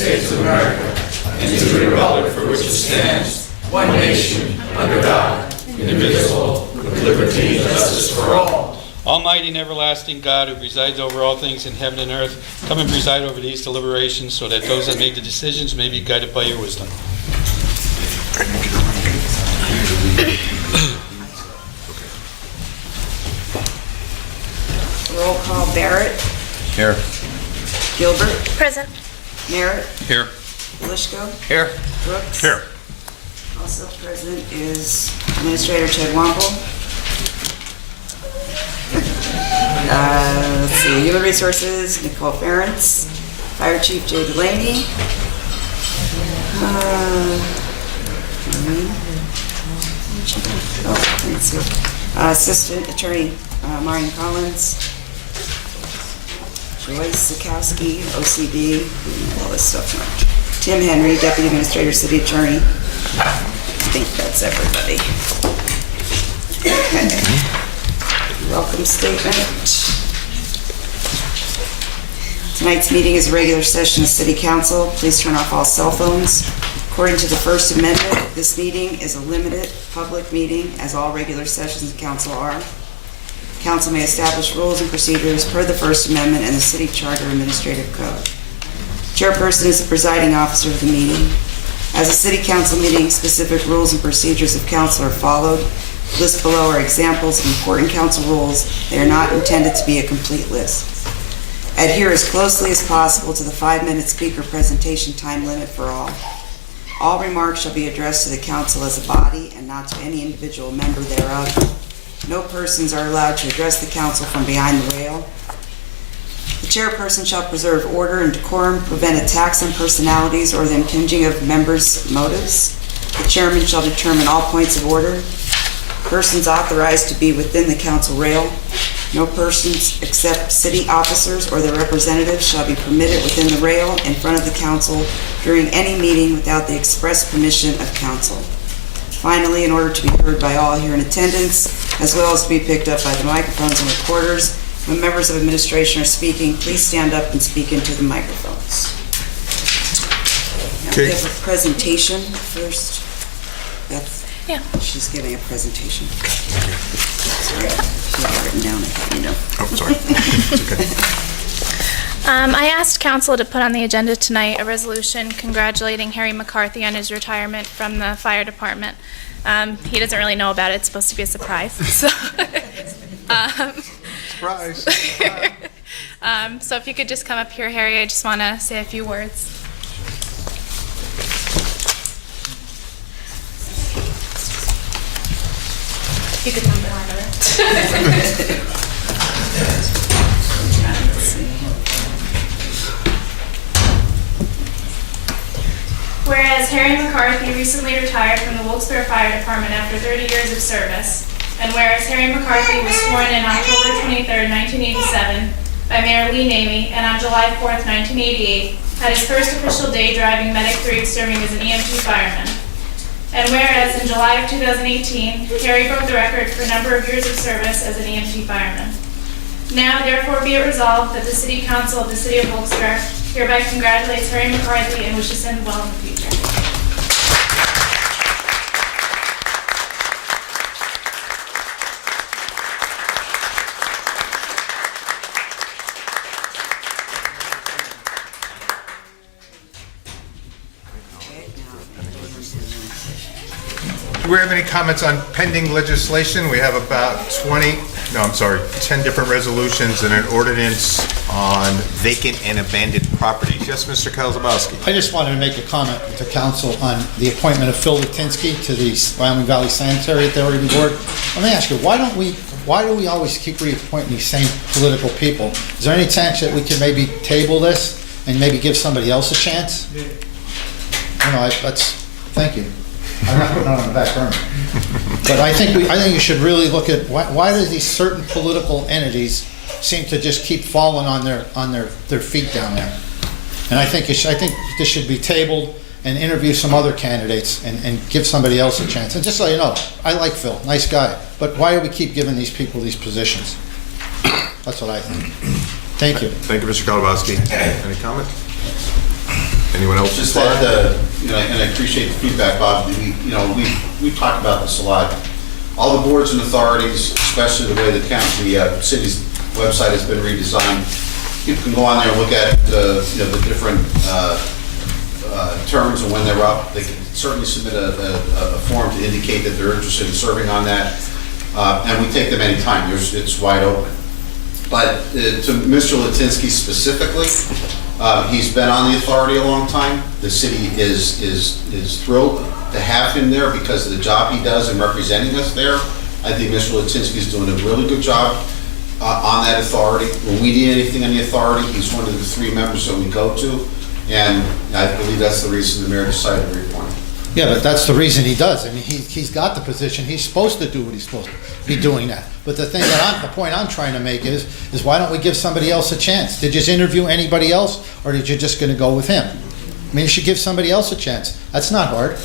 States of America and to the republic for which it stands, one nation, under God, indivisible, with liberty and justice for all. Almighty and everlasting God, who presides over all things in heaven and earth, come and preside over these deliberations so that those that make the decisions may be guided by your wisdom. Roll call: Barrett. Here. Gilbert. Present. Merritt. Here. Lishko. Here. Brooks. Here. Also present is Administrator Ted Wample. Let's see, Human Resources, Nicole Ferentz. Fire Chief Jay Delaney. Assistant Attorney Marion Collins. Joyce Zakowski, OCD, all this stuff. Tim Henry, Deputy Administrator, City Attorney. I think that's everybody. Okay. Welcome statement. Tonight's meeting is a regular session of City Council. Please turn off all cell phones. According to the First Amendment, this meeting is a limited public meeting, as all regular sessions of council are. Council may establish rules and procedures per the First Amendment and the City Charter Administrative Code. Chairperson is the presiding officer of the meeting. As a City Council meeting, specific rules and procedures of council are followed. Listed below are examples of important council rules. They are not intended to be a complete list. Adhere as closely as possible to the 5-minute speaker presentation time limit for all. All remarks shall be addressed to the council as a body and not to any individual member thereof. No persons are allowed to address the council from behind the rail. The chairperson shall preserve order and decorum, prevent attacks on personalities or the impinging of members' motives. The chairman shall determine all points of order. Persons authorized to be within the council rail. No persons except city officers or their representatives shall be permitted within the rail in front of the council during any meeting without the express permission of council. Finally, in order to be heard by all here in attendance, as well as to be picked up by the microphones and recorders, when members of administration are speaking, please stand up and speak into the microphones. Now, we have a presentation first. Beth? Yeah. She's giving a presentation. Sorry, she had it written down, I thought you know. Oh, sorry. It's okay. I asked council to put on the agenda tonight a resolution congratulating Harry McCarthy on his retirement from the fire department. He doesn't really know about it. It's supposed to be a surprise. So, Surprise. so if you could just come up here, Harry, I just want to say a few words. You could come down there. Whereas Harry McCarthy recently retired from the Wilkes-Barre Fire Department after 30 years of service, and whereas Harry McCarthy was sworn in October 23, 1987 by Mayor Lee Namey, and on July 4, 1988 had his first official day driving Medic 3 serving as an EMT fireman. And whereas in July of 2018, Harry broke the record for a number of years of service as an EMT fireman. Now, therefore, be it resolved that the City Council of the City of Wilkes-Barre hereby congratulates Harry McCarthy and wishes him well in the future. Do we have any comments on pending legislation? We have about 10 different resolutions and an ordinance on vacant and abandoned properties. Yes, Mr. Kalzabowski. I just wanted to make a comment to council on the appointment of Phil Latinsky to the Wyoming Valley Sanitary Authority Board. Let me ask you, why do we always keep reappointing these same political people? Is there any chance that we can maybe table this and maybe give somebody else a chance? Thank you. I'm not putting it on the back burner. But I think you should really look at why do these certain political entities seem to just keep falling on their feet down there. And I think this should be tabled and interview some other candidates and give somebody else a chance. And just so you know, I like Phil, nice guy, but why do we keep giving these people these positions? That's what I think. Thank you. Thank you, Mr. Kalabowski. Any comment? Anyone else? Just that, and I appreciate the feedback, Bob. We talked about this a lot. All the boards and authorities, especially the way the city's website has been redesigned, people can go on there and look at the different terms and when they're up. They can certainly submit a form to indicate that they're interested in serving on that, and we take them anytime. It's wide open. But to Mr. Latinsky specifically, he's been on the authority a long time. The city is thrilled to have him there because of the job he does in representing us there. I think Mr. Latinsky is doing a really good job on that authority. When we need anything on the authority, he's one of the 3 members that we go to, and I believe that's the reason the mayor decided to reappoint him. Yeah, but that's the reason he does. I mean, he's got the position. He's supposed to do what he's supposed to be doing that. But the point I'm trying to make is why don't we give somebody else a chance? Did you just interview anybody else, or did you just going to go with him? I mean, you should give somebody else a chance. That's not hard.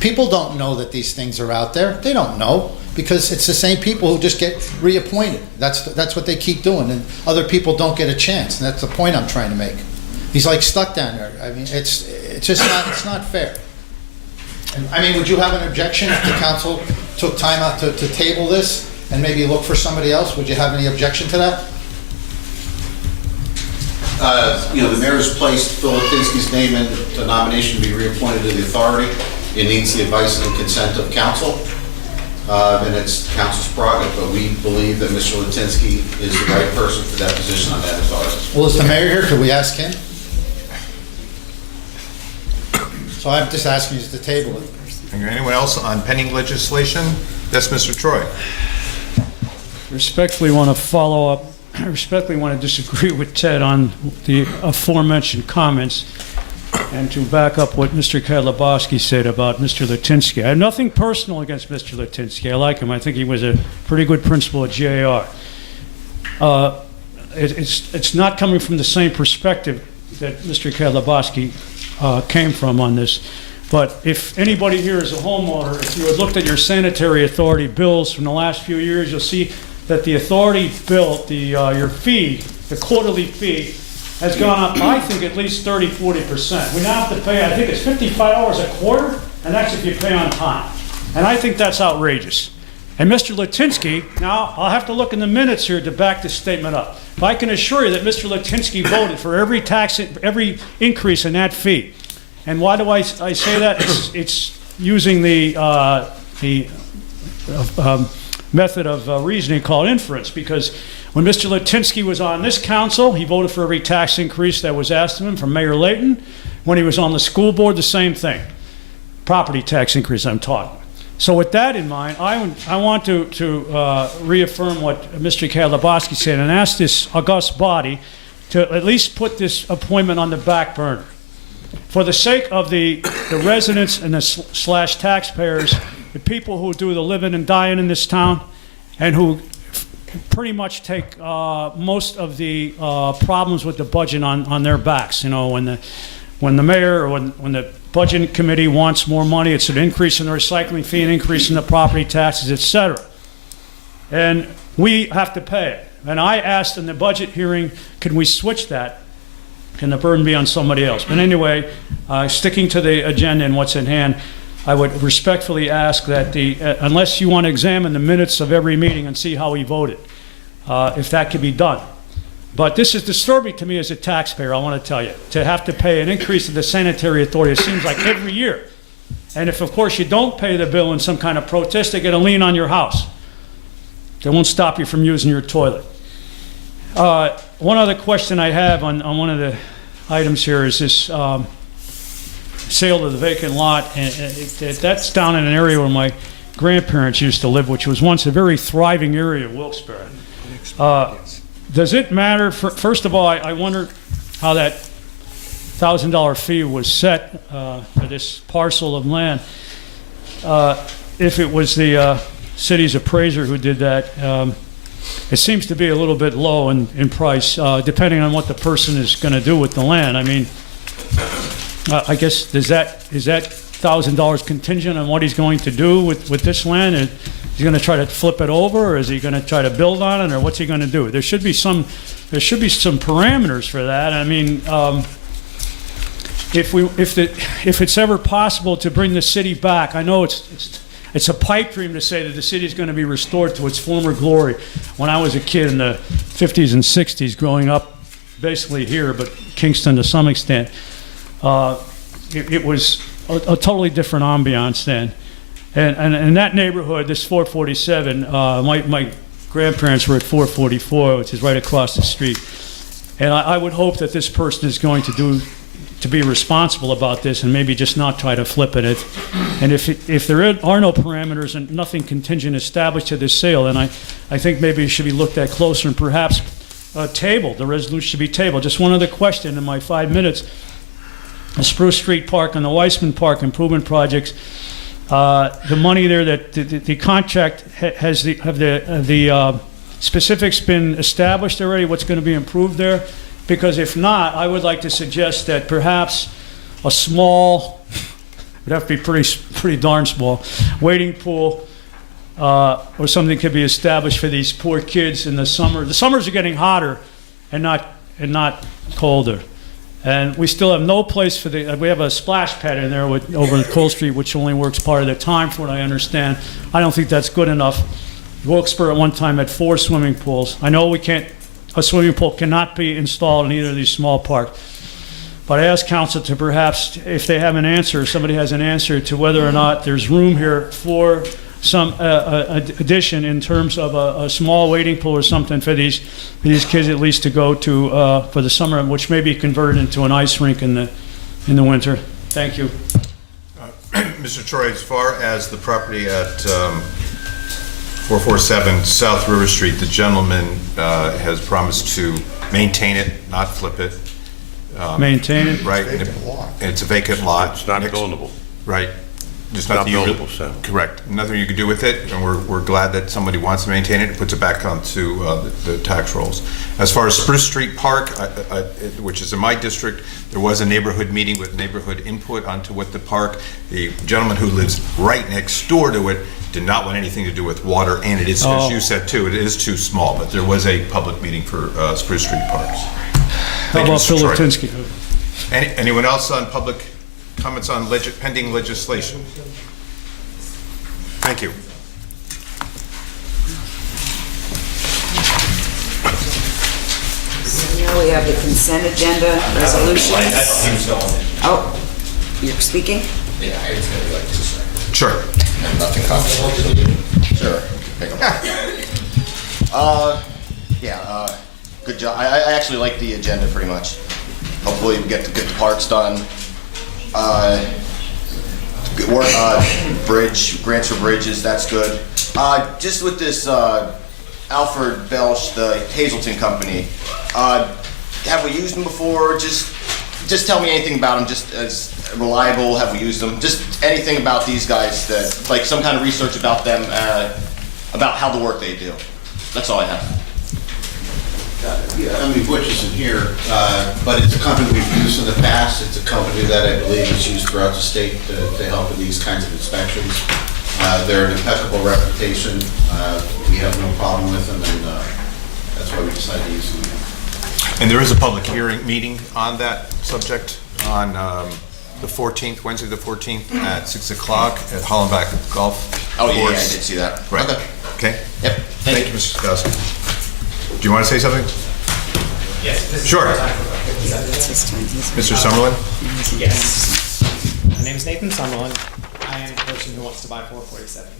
People don't know that these things are out there. They don't know because it's the same people who just get reappointed. That's what they keep doing, and other people don't get a chance. And that's the point I'm trying to make. He's like stuck down there. I mean, it's not fair. And, I mean, would you have an objection if the council took time out to table this and maybe look for somebody else? Would you have any objection to that? The mayor's placed Phil Latinsky's name in the nomination to be reappointed to the authority. It needs the advice and consent of council, and it's council's prerogative. But we believe that Mr. Latinsky is the right person for that position on that authority. Well, is the mayor here? Could we ask him? So I'm just asking you to table it. Anyone else on pending legislation? Yes, Mr. Troy. Respectfully want to follow up. I respectfully want to disagree with Ted on the aforementioned comments and to back up what Mr. Kadlubowski said about Mr. Latinsky. I have nothing personal against Mr. Latinsky. I like him. I think he was a pretty good principal at GAR. It's not coming from the same perspective that Mr. Kadlubowski came from on this. But if anybody here is a homeowner, if you had looked at your sanitary authority bills from the last few years, you'll see that the authority bill, your fee, the quarterly fee, has gone up, I think, at least 30–40%. We now have to pay, I think it's $55 a quarter, and that's if you pay on time. And I think that's outrageous. And Mr. Latinsky, now I'll have to look in the minutes here to back this statement up. But I can assure you that Mr. Latinsky voted for every increase in that fee. And why do I say that? It's using the method of reasoning called inference, because when Mr. Latinsky was on this council, he voted for every tax increase that was asked of him from Mayor Layton. When he was on the school board, the same thing. Property tax increase, I'm talking. So with that in mind, I want to reaffirm what Mr. Kadlubowski said and ask this august body to at least put this appointment on the back burner. For the sake of the residents and the slash taxpayers, the people who do the living and dying in this town, and who pretty much take most of the problems with the budget on their backs. You know, when the mayor or when the budget committee wants more money, it's an increase in the recycling fee, an increase in the property taxes, etc. And we have to pay it. And I asked in the budget hearing, can we switch that? Can the burden be on somebody else? But anyway, sticking to the agenda and what's in hand, I would respectfully ask that unless you want to examine the minutes of every meeting and see how we voted, if that could be done. But this is disturbing to me as a taxpayer, I want to tell you, to have to pay an increase of the sanitary authority, it seems like every year. And if, of course, you don't pay the bill in some kind of protest, they get a lien on your house. They won't stop you from using your toilet. One other question I have on one of the items here is this sale of the vacant lot. And that's down in an area where my grandparents used to live, which was once a very thriving area of Wilkes-Barre. Does it matter? First of all, I wonder how that $1,000 fee was set for this parcel of land. If it was the city's appraiser who did that, it seems to be a little bit low in price, depending on what the person is going to do with the land. I mean, I guess is that $1,000 contingent on what he's going to do with this land? Is he going to try to flip it over, or is he going to try to build on it, or what's he going to do? There should be some parameters for that. I mean, if it's ever possible to bring the city back, I know it's a pipe dream to say that the city is going to be restored to its former glory. When I was a kid in the 50s and 60s, growing up basically here, but Kingston to some extent, it was a totally different ambiance then. And in that neighborhood, this 447, my grandparents were at 444, which is right across the street. And I would hope that this person is going to be responsible about this and maybe just not try to flip it. And if there are no parameters and nothing contingent established to this sale, then I think maybe it should be looked at closer and perhaps tabled. The resolution should be tabled. Just one other question in my 5 minutes. The Spruce Street Park and the Weissman Park improvement projects, the money there that the contract have the specifics been established already, what's going to be improved there? Because if not, I would like to suggest that perhaps a small, it would have to be pretty darn small, wading pool or something could be established for these poor kids in the summer. The summers are getting hotter and not colder. And we still have no place for we have a splash pad in there over in Cole Street, which only works part of the time, from what I understand. I don't think that's good enough. Wilkes-Barre at one time had 4 swimming pools. I know a swimming pool cannot be installed in either of these small parks. But I ask council to perhaps, if they have an answer, somebody has an answer to whether or not there's room here for some addition in terms of a small wading pool or something for these kids at least to go to for the summer, which may be converted into an ice rink in the winter. Thank you. Mr. Troy, as far as the property at 447 South River Street, the gentleman has promised to maintain it, not flip it. Maintain it? Right. It's a vacant lot. It's not buildable. Right. Just Not nothing buildable, so. Correct. Nothing you can do with it, and we're glad that somebody wants to maintain it. It puts it back onto the tax rolls. As far as Spruce Street Park, which is in my district, there was a neighborhood meeting with neighborhood input onto what the park. The gentleman who lives right next door to it did not want anything to do with water, and it is, as you said too, it is too small. But there was a public meeting for Spruce Street Parks. How about Phil Latinsky? Anyone else on public comments on pending legislation? Thank you. So now we have the consent agenda resolutions. Oh, you're speaking? Yeah, it's gonna be like 2 seconds. Sure. And nothing complicated. Sure. Good job. I actually like the agenda pretty much. Hopefully we get the parks done. Bridge, grants for bridges, that's good. Just with this Alfred Belch, the Hazelton company, have we used them before? Just tell me anything about them, just as reliable, have we used them? Just anything about these guys, that like some kind of research about them, about how the work they do. That's all I have. Yeah, I mean, Butch isn't here, but it's a company we've used in the past. It's a company that I believe is used throughout the state to help with these kinds of inspections. They're an impeccable reputation. We have no problem with them, and that's why we decided to use them. And there is a public hearing meeting on that subject on the 14th, Wednesday the 14th at 6 o'clock at Hollenbach Golf Oh yeah, I did Course. see that. Right. Okay. Okay. Yep. Thank you, Mr. Skowski. Do you want to say something? Yes. Sure. It's his time. Mr. Summerlin? Yes. My name is Nathan Summerlin. I am the person who wants to buy 447.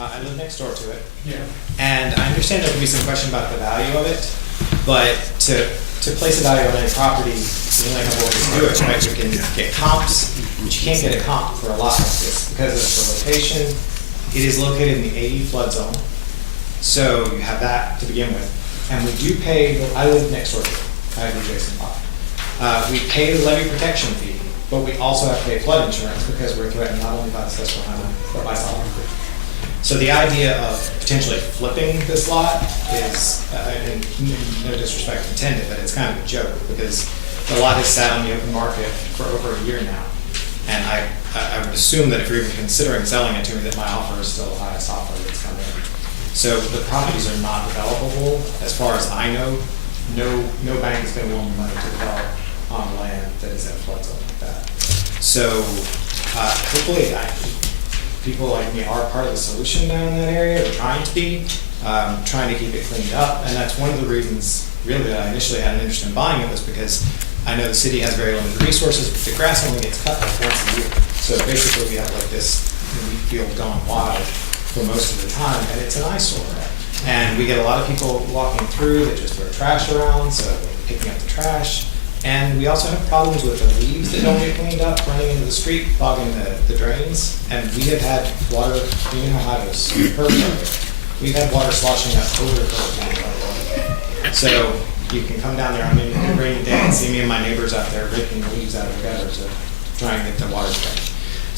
I live next door to it. Yeah. And I understand there could be some question about the value of it, but to place a value on any property, you only have one way to do it, right? You can get comps, but you can't get a comp for a lot like this because of the location. It is located in the 80 flood zone, so you have that to begin with. And we do pay, I live next door to it, I have the Jason Pop. We pay the levee protection fee, but we also have to pay flood insurance because we're threatened not only by the Susquehanna, but by Solomon Creek. So the idea of potentially flipping this lot is, and no disrespect intended, but it's kind of a joke because the lot has sat on the open market for over a year now. And I would assume that if you're even considering selling it to me, that my offer is still the highest offer that's come in. So the properties are not developable. As far as I know, no bank is going to loan money to develop on land that is in a flood zone like that. So hopefully people like me are part of the solution down in that area, or trying to be, trying to keep it cleaned up. And that's one of the reasons really that I initially had an interest in buying it, was because I know the city has very limited resources. The grass only gets cut like once a year. So basically we have like this wheat field gone wild for most of the time, and it's an eyesore. And we get a lot of people walking through that just throw trash around, so picking up the trash. And we also have problems with the leaves that don't get cleaned up, running into the street, clogging the drains. And we have had water, you know how those curves are. We've had water sloshing up over the curb. So you can come down there on any rainy day and see me and my neighbors out there raking the leaves out of the gutter to try and get the water spread.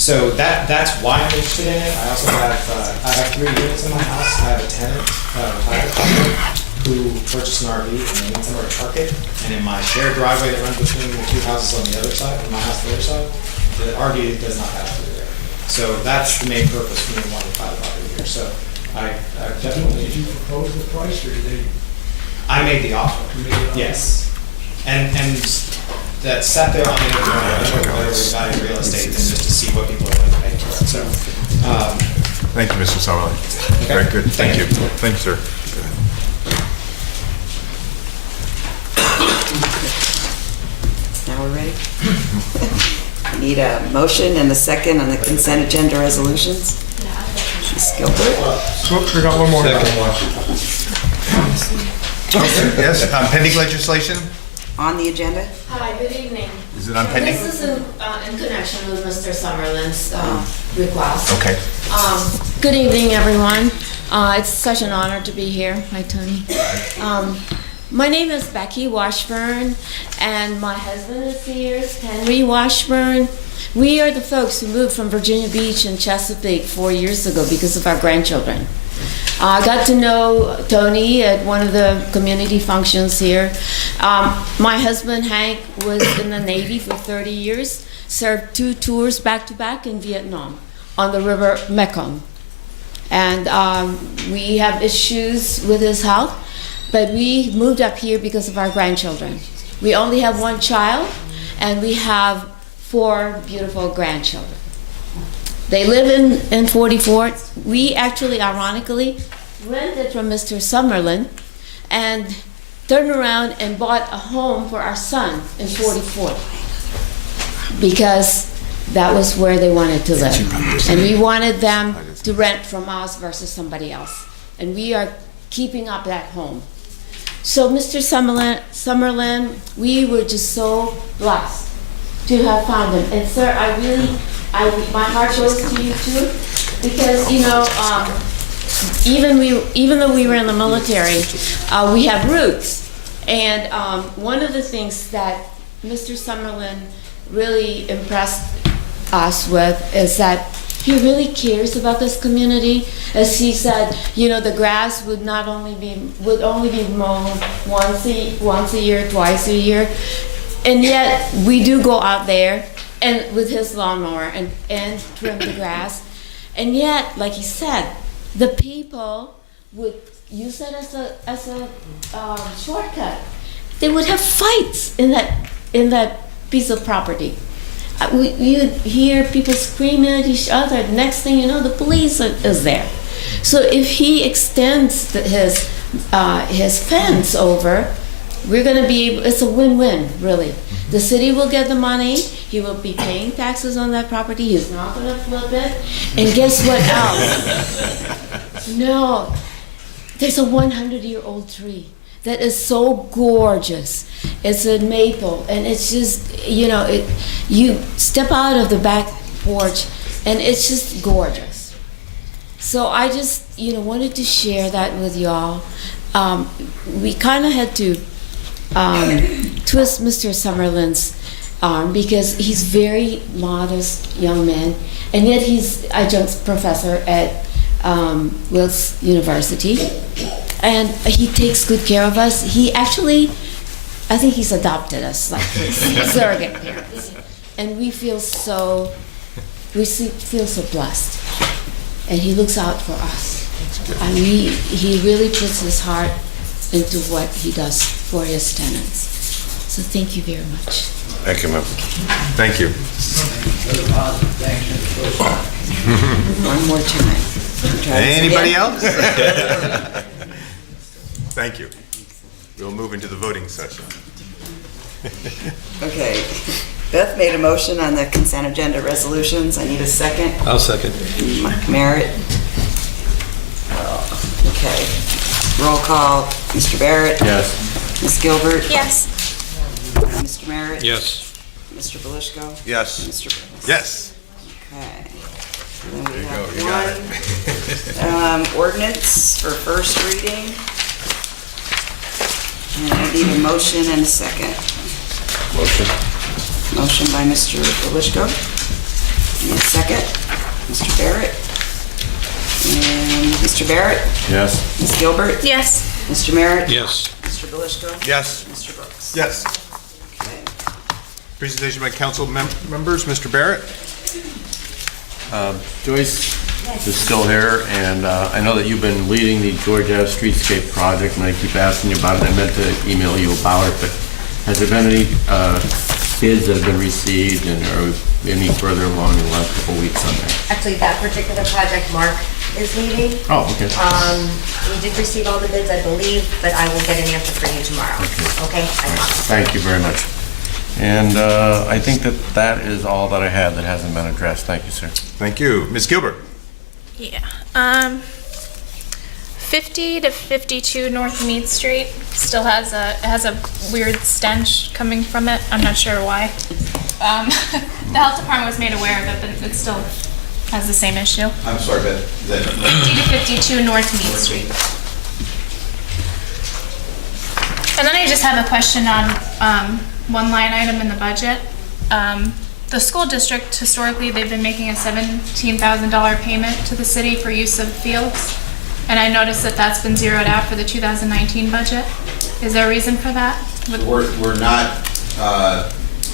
So that's why I'm interested in it. I also have I have 3 units in my house. I have a tenant, retired couple, who purchased an RV and they need somewhere to park it. And in my shared driveway that runs between the 2 houses on the other side, and my house on the other side, the RV does not have through there. So that's the main purpose for me wanting to buy the property here. So I definitely. Did you propose the price, or did they? I made the offer. Yes. And that sat there on the other end, whether we value real estate than just to see what people are going to pay for it. So, Thank you, Mr. Summerlin. Okay. Very good. Thank you. Thanks, sir. Now we're ready? I need a motion and a second on the consent agenda resolutions. Ms. Gilbert? Whoops, we got one more. Yes, pending legislation? On the agenda? Hi, good evening. Is it on pending? This is in connection with Mr. Summerlin's request. Okay. Good evening, everyone. It's such an honor to be here. Hi, Tony. My name is Becky Washburn, and my husband is here, Henry Washburn. We are the folks who moved from Virginia Beach and Chesapeake 4 years ago because of our grandchildren. I got to know Tony at one of the community functions here. My husband, Hank, was in the Navy for 30 years, served 2 tours back-to-back in Vietnam on the river Mekong. And we have issues with his health, but we moved up here because of our grandchildren. We only have 1 child, and we have 4 beautiful grandchildren. They live in 44. We actually, ironically, rented from Mr. Summerlin and turned around and bought a home for our son in 44 because that was where they wanted to live. And we wanted them to rent from us versus somebody else. And we are keeping up that home. So Mr. Summerlin, we were just so blessed to have found him. And sir, my heart goes to you too, because even though we were in the military, we have roots. And one of the things that Mr. Summerlin really impressed us with is that he really cares about this community. As he said, the grass would only be mown once a year, twice a year, and yet we do go out there and with his lawnmower and trim the grass, and yet, like he said, the people would use it as a shortcut. They would have fights in that piece of property. You'd hear people screaming at each other. The next thing you know, the police is there. So if he extends his fence over, we're going to be able, it's a win-win, really. The city will get the money. He will be paying taxes on that property. He's not going to flip it. And guess what else? No, there's a 100-year-old tree that is so gorgeous. It's a maple, and it's just, you step out of the back porch, and it's just gorgeous. So I just, wanted to share that with y'all. We kind of had to twist Mr. Summerlin's arm because he's very modest young man, and yet he's adjunct professor at Wilkes University, and he takes good care of us. He actually, I think he's adopted us like his surrogate parents, and we feel so blessed, and he looks out for us. And he really puts his heart into what he does for his tenants. So thank you very much. Thank you, ma'am. Thank you. One more time. Try this Anybody again. else? Thank you. We'll move into the voting session. Okay. Beth made a motion on the consent agenda resolutions. I need a second. I'll second. Merritt. Okay. Roll call. Mr. Barrett? Yes. Ms. Gilbert? Yes. Mr. Merritt? Yes. Mr. Belishko? Yes. Mr. Brooks? Yes. Okay. Then we There you have go, you got it. one ordinance for first reading. And I need a motion and a second. Motion. Motion by Mr. Belishko. And a second, Mr. Barrett. And Mr. Barrett? Yes. Ms. Gilbert? Yes. Mr. Merritt? Yes. Mr. Belishko? Yes. Mr. Brooks? Yes. Okay. Presentation by council members, Mr. Barrett? Joyce is still here, and I know that you've been leading the George Ave Streetscape project, and I keep asking you about it. I meant to email you about it, but has there been any bids that have been received, and are we any further along in the last couple of weeks on that? Actually, that particular project, Mark is leading. Oh, okay. We did receive all the bids, I believe, but I will get an answer for you tomorrow. Okay? I promise. Thank you very much. And I think that is all that I had that hasn't been addressed. Thank you, sir. Thank you. Ms. Gilbert? Yeah. 50 to 52 North Mead Street still has a weird stench coming from it. I'm not sure why. The health department was made aware of it, but it still has the same issue. I'm sorry, but 50 to 52 North Mead Street. And then I just have a question on one line item in the budget. The school district, historically, they've been making a $17,000 payment to the city for use of fields. And I noticed that that's been zeroed out for the 2019 budget. Is there a reason for that? we're not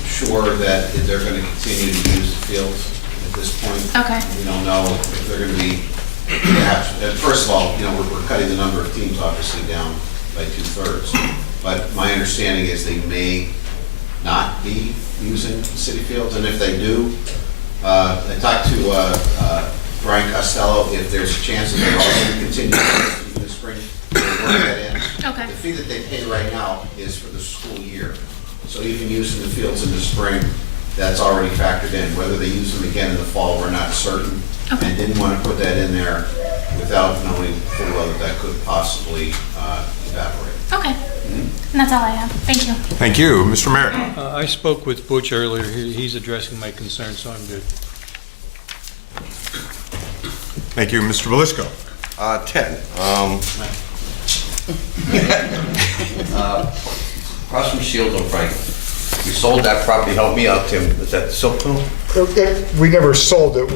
sure that they're going to continue to use the fields at this point. Okay. We don't know if they're going to be, first of all, we're cutting the number of teams obviously down by 2/3. But my understanding is they may not be using city fields, and if they do, I talked to Brian Costello, if there's a chance that they're also going to continue in the spring, we'll work that in. Okay. The fee that they pay right now is for the school year. So even using the fields in the spring, that's already factored in. Whether they use them again in the fall, we're not certain. Okay. And didn't want to put that in there without knowing full well that could possibly evaporate. Okay. And that's all I have. Thank you. Thank you. Mr. Merritt? I spoke with Butch earlier. He's addressing my concerns, so I'm good. Thank you. Mr. Belishko? 10. Across from Shields on Franklin. We sold that property, help me out, Tim. Is that Silkco? We never sold it.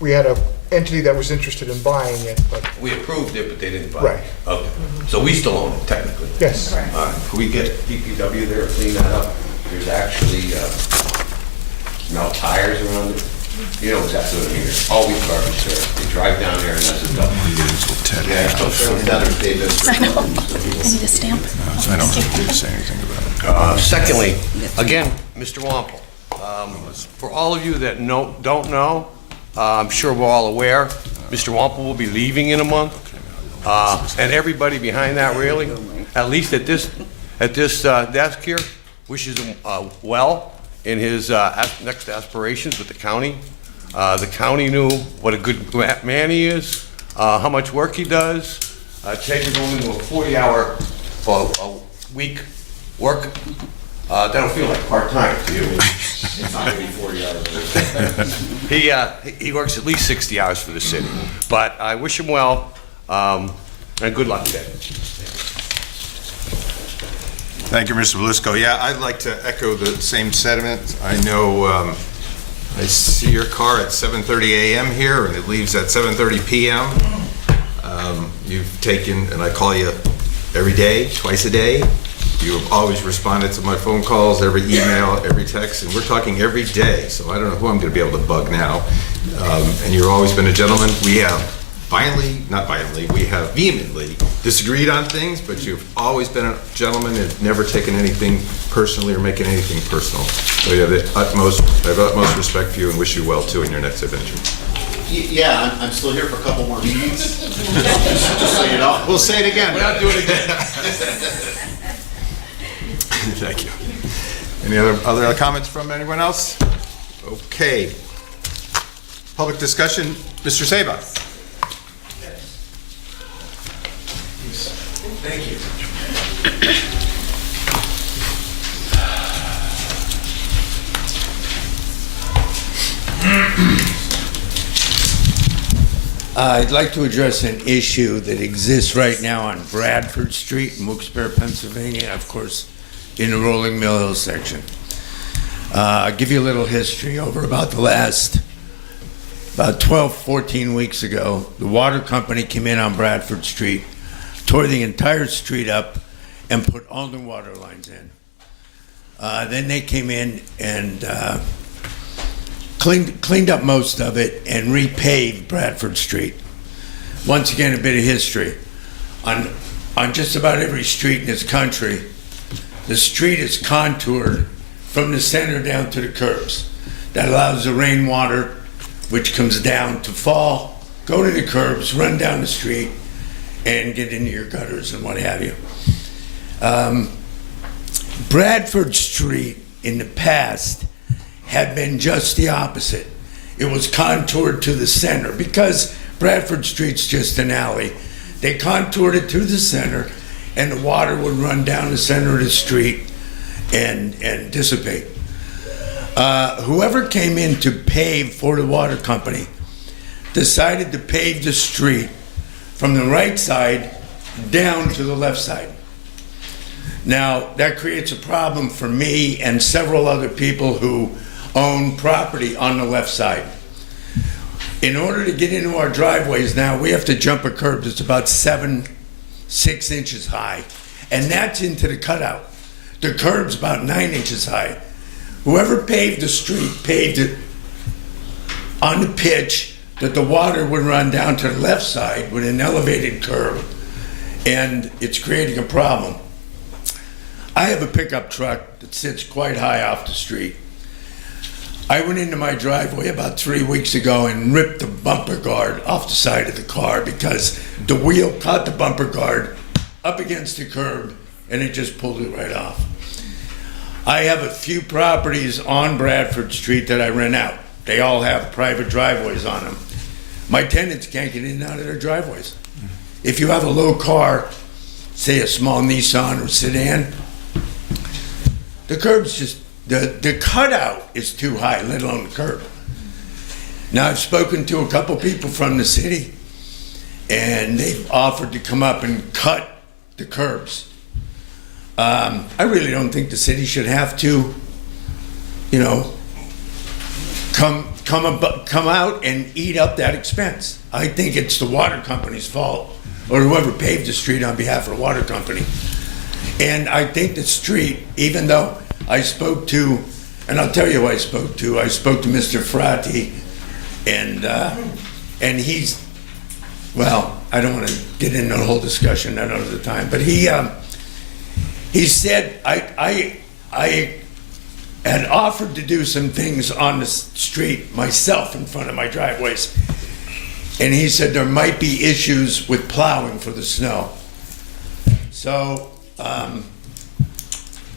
We had an entity that was interested in buying it, but We approved it, but they didn't buy it. Right. Okay. So we still own it, technically. yes. All right. Could we get DPW there to clean that up? There's actually, tires around it. You know exactly what I mean. Always garbage there. They drive down there and that's a dump. Yeah, So it's down there, Davis. I know. I need a stamp. I don't think you say anything about it. Secondly, again, Mr. Wampel, for all of you that don't know, I'm sure we're all aware, Mr. Wampel will be leaving in a month. And everybody behind that railing, at least at this desk here, wishes him well in his next aspirations with the county. The county knew what a good man he is, how much work he does, taking him into a 40-hour a week work. That'll feel like part-time to you. It's not going to be 40 hours. He works at least 60 hours for the city. But I wish him well, and good luck today. Thank you, Mr. Belishko. Yeah, I'd like to echo the same sentiment. I know I see your car at 7:30 a.m. here, and it leaves at 7:30 p.m. You've taken, and I call you every day, twice a day. You have always responded to my phone calls, every email, every text, and we're talking every day, so I don't know who I'm going to be able to bug now. And you've always been a gentleman. We have we have vehemently disagreed on things, but you've always been a gentleman and never taken anything personally or making anything personal. So I have utmost respect for you and wish you well too in your next adventure. Yeah, I'm still here for a couple more meetings. Just so you know. We'll say it again. We're not doing it again. Thank you. Any other comments from anyone else? Okay. Public discussion, Mr. Saba. Thank you. I'd like to address an issue that exists right now on Bradford Street in Wilkes-Barre, Pennsylvania, of course, in the Rolling Mill Hill section. I'll give you a little history. Over about 12, 14 weeks ago, the water company came in on Bradford Street, tore the entire street up, and put all new water lines in. Then they came in and cleaned up most of it and repaved Bradford Street. Once again, a bit of history. On just about every street in this country, the street is contoured from the center down to the curbs. That allows the rainwater, which comes down, to fall, go to the curbs, run down the street, and get into your gutters and what have you. Bradford Street in the past had been just the opposite. It was contoured to the center because Bradford Street's just an alley. They contoured it to the center and the water would run down the center of the street and dissipate. Whoever came in to pave for the water company decided to pave the street from the right side down to the left side. Now, that creates a problem for me and several other people who own property on the left side. In order to get into our driveways now, we have to jump a curb that's about 6 inches high, and that's into the cutout. The curb's about 9 inches high. Whoever paved the street paved it on the pitch that the water would run down to the left side with an elevated curb, and it's creating a problem. I have a pickup truck that sits quite high off the street. I went into my driveway about 3 weeks ago and ripped the bumper guard off the side of the car because the wheel caught the bumper guard up against the curb and it just pulled it right off. I have a few properties on Bradford Street that I rent out. They all have private driveways on them. My tenants can't get in and out of their driveways. If you have a low car, say a small Nissan or sedan, the curb's just, the cutout is too high, let alone the curb. Now, I've spoken to a couple people from the city, and they've offered to come up and cut the curbs. I really don't think the city should have to, you know, come out and eat up that expense. I think it's the water company's fault, or whoever paved the street on behalf of the water company. And I think the street, even though I spoke to, and I'll tell you who I spoke to Mr. Frati, and he's, well, I don't want to get into a whole discussion another time, but he said, I had offered to do some things on the street myself in front of my driveways, and he said there might be issues with plowing for the snow. So,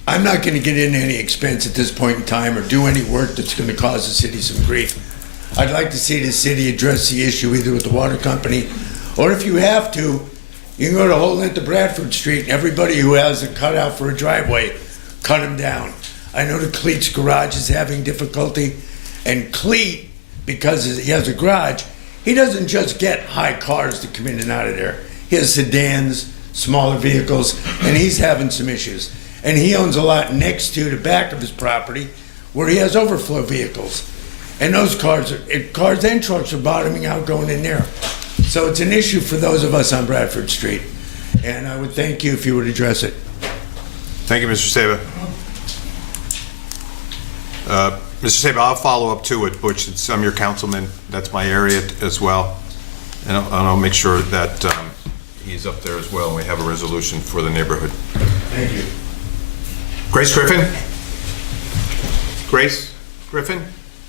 I'm not going to get into any expense at this point in time or do any work that's going to cause the city some grief. I'd like to see the city address the issue either with the water company, or if you have to, you can go the whole length of Bradford Street and everybody who has a cutout for a driveway, cut them down. I know the Cleet's garage is having difficulty, and Cleet, because he has a garage, he doesn't just get high cars to come in and out of there. He has sedans, smaller vehicles, and he's having some issues. And he owns a lot next to the back of his property where he has overflow vehicles. And those cars and trucks are bottoming out going in there. So it's an issue for those of us on Bradford Street. And I would thank you if you would address it. Thank you, Mr. Saba. Mr. Saba, I'll follow up too with Butch, since I'm your councilman. That's my area as well. And I'll make sure that he's up there as well, and we have a resolution for the neighborhood. Thank you. Grace Griffin? Grace Griffin?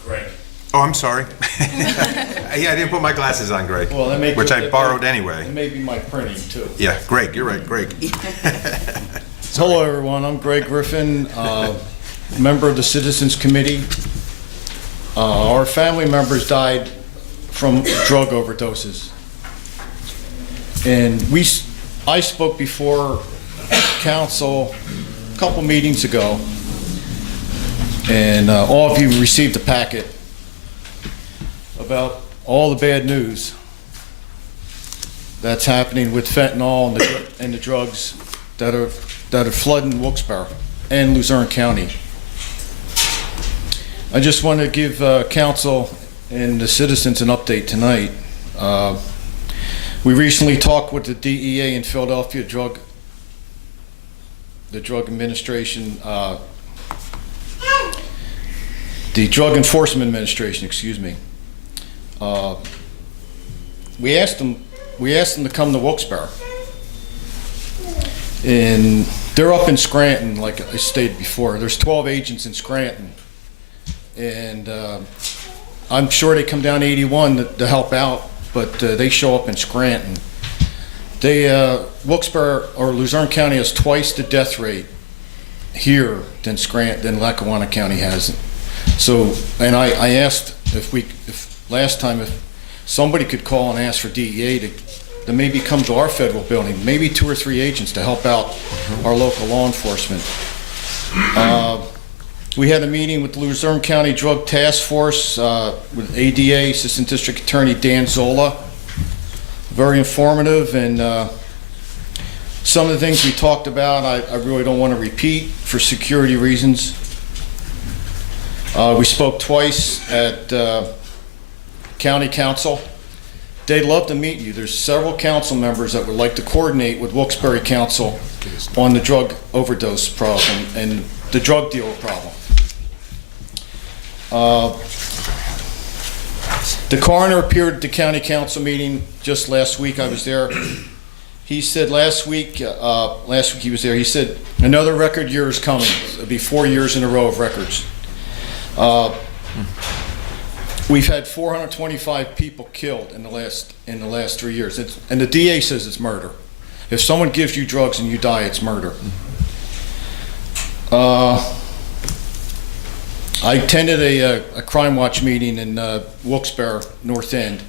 Greg. Oh, I'm sorry. Yeah, I didn't put my glasses on, Greg, Well, that may which I borrowed anyway. It may be my printing, too. Yeah, Greg, you're right, Greg. Hello, everyone. I'm Greg Griffin, member of the Citizens Committee. Our family members died from drug overdoses. And I spoke before council a couple meetings ago, and all of you received a packet about all the bad news that's happening with fentanyl and the drugs that are flooding Wilkes-Barre and Luzerne County. I just want to give council and the citizens an update tonight. We recently talked with the DEA in Philadelphia, the Drug Administration, the Drug Enforcement Administration, excuse me. We asked them to come to Wilkes-Barre, and they're up in Scranton, like I stated before. There's 12 agents in Scranton, and I'm sure they come down 81 to help out, but they show up in Scranton. Wilkes-Barre or Luzerne County has twice the death rate here than Lackawanna County has. So, and I asked if last time if somebody could call and ask for DEA to maybe come to our federal building, maybe 2 or 3 agents to help out our local law enforcement. We had a meeting with the Luzerne County Drug Task Force with ADA, Assistant District Attorney Dan Zola. Very informative, and some of the things we talked about I really don't want to repeat for security reasons. We spoke twice at County Council. They'd love to meet you. There's several council members that would like to coordinate with Wilkes-Barre Council on the drug overdose problem and the drug dealer problem. The coroner appeared at the county council meeting just last week. I was there. He said last week he was there, he said, another record year is coming. It'll be 4 years in a row of records. We've had 425 people killed in the last 3 years. And the DA says it's murder. If someone gives you drugs and you die, it's murder. I attended a Crime Watch meeting in Wilkes-Barre, North End,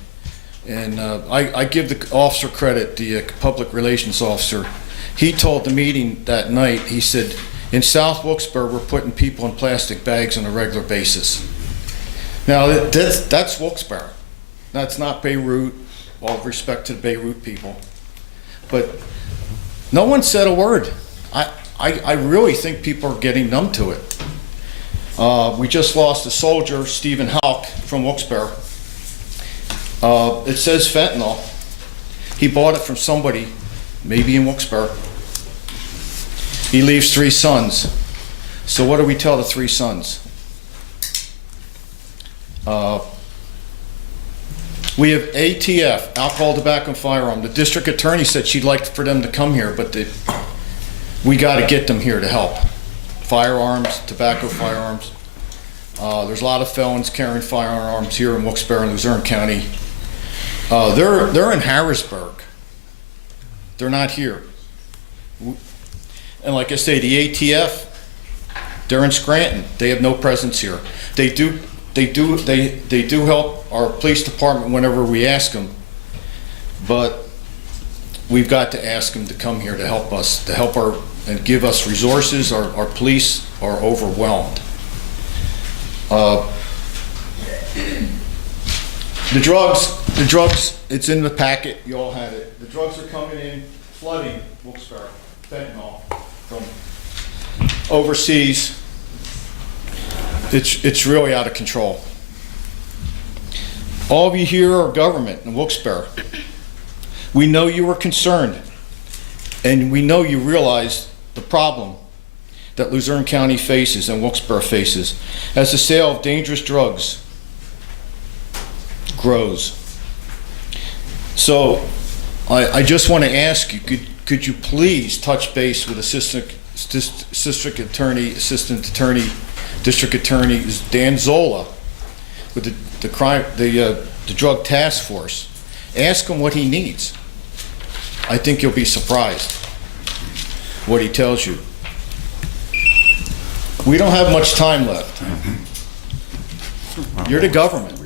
and I give the officer credit, the public relations officer. He told the meeting that night, he said, in South Wilkes-Barre, we're putting people in plastic bags on a regular basis. Now, that's Wilkes-Barre. That's not Beirut, all respect to the Beirut people. But no one said a word. I really think people are getting numb to it. We just lost a soldier, Stephen Houck, from Wilkes-Barre. It says fentanyl. He bought it from somebody, maybe in Wilkes-Barre. He leaves 3 sons. So what do we tell the 3 sons? We have ATF, alcohol, tobacco, and firearm. The district attorney said she'd like for them to come here, but we got to get them here to help. Firearms, tobacco, firearms. There's a lot of felons carrying firearms here in Wilkes-Barre and Luzerne County. They're in Harrisburg. They're not here. And like I say, the ATF, they're in Scranton. They have no presence here. They do help our police department whenever we ask them, but we've got to ask them to come here to help us, and give us resources. Our police are overwhelmed. The drugs, it's in the packet, you all had it. The drugs are coming in, flooding Wilkes-Barre, fentanyl from overseas. It's really out of control. All of you here are government in Wilkes-Barre. We know you were concerned, and we know you realize the problem that Luzerne County faces and Wilkes-Barre faces as the sale of dangerous drugs grows. So I just want to ask you, could you please touch base with Assistant Attorney Dan Zola with the Drug Task Force. Ask him what he needs. I think you'll be surprised what he tells you. We don't have much time left. You're the government.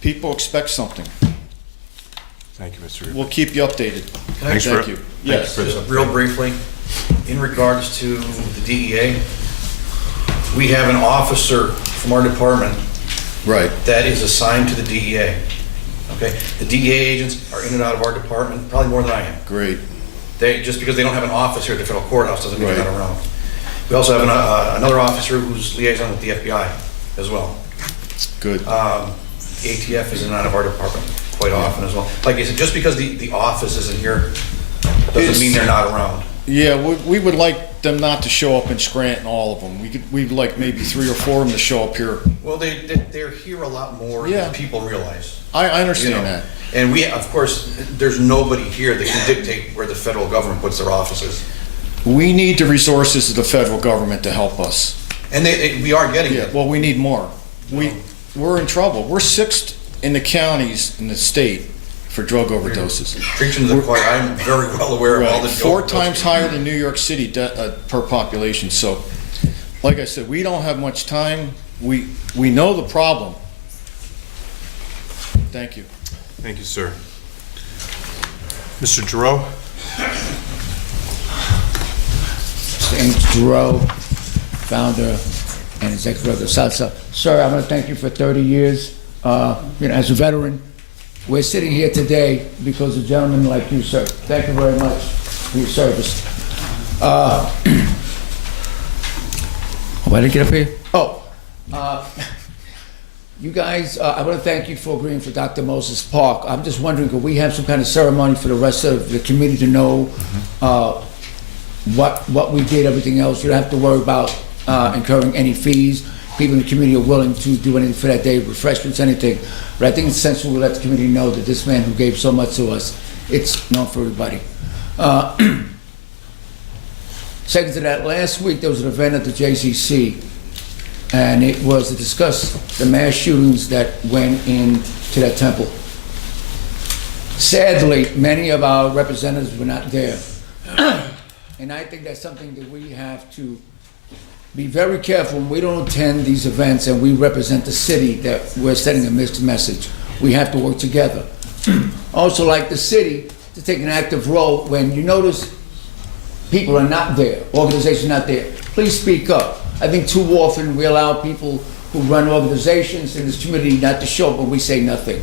People expect something. Thank you, Mr. We'll keep you updated. Thanks, Thank Rick. you. Thanks, Yes. Chris. Real briefly, in regards to the DEA, we have an officer from our department that is assigned to the DEA. Okay, the DEA agents are in and out of our department probably more than I am. Great. Just because they don't have an office here at the federal courthouse doesn't mean they're not around. We also have another officer who's liaison with the FBI as well. Good. ATF is in and out of our department quite often as well. Like I said, just because the office isn't here doesn't mean they're not around. Yeah, we would like them not to show up in Scranton, all of them. We'd like maybe 3 or 4 of them to show up here. Well, they're here a lot more than people realize. I understand that. And we, of course, there's nobody here that can dictate where the federal government puts their offices. We need the resources of the federal government to help us. And we are getting it. Well, we need more. We're in trouble. We're 6th in the counties in the state for drug overdoses. Preaching to the choir, I'm very well aware of all the 4 times higher than New York City per population. So, like I said, we don't have much time. We know the problem. Thank you. Thank you, sir. Mr. Giroux? James Giroux, founder and executive director of Salsa. Sir, I want to thank you for 30 years. As a veteran, we're sitting here today because of gentlemen like you, sir. Thank you very much for your service. Why did I get up here? You guys, I want to thank you for agreeing for Dr. Moses Park. I'm just wondering, could we have some kind of ceremony for the rest of the community to know what we did, everything else? You don't have to worry about incurring any fees. People in the community are willing to do anything for that day, refreshments, anything. But I think it's sensible to let the community know that this man who gave so much to us, it's known for everybody. Second to that, last week there was an event at the JCC, and it was to discuss the mass shootings that went into that temple. Sadly, many of our representatives were not there. And I think that's something that we have to be very careful when we don't attend these events and we represent the city that we're sending a mixed message. We have to work together. Also, like the city, to take an active role when you notice people are not there, organizations not there. Please speak up. I think too often we allow people who run organizations in this community not to show up when we say nothing.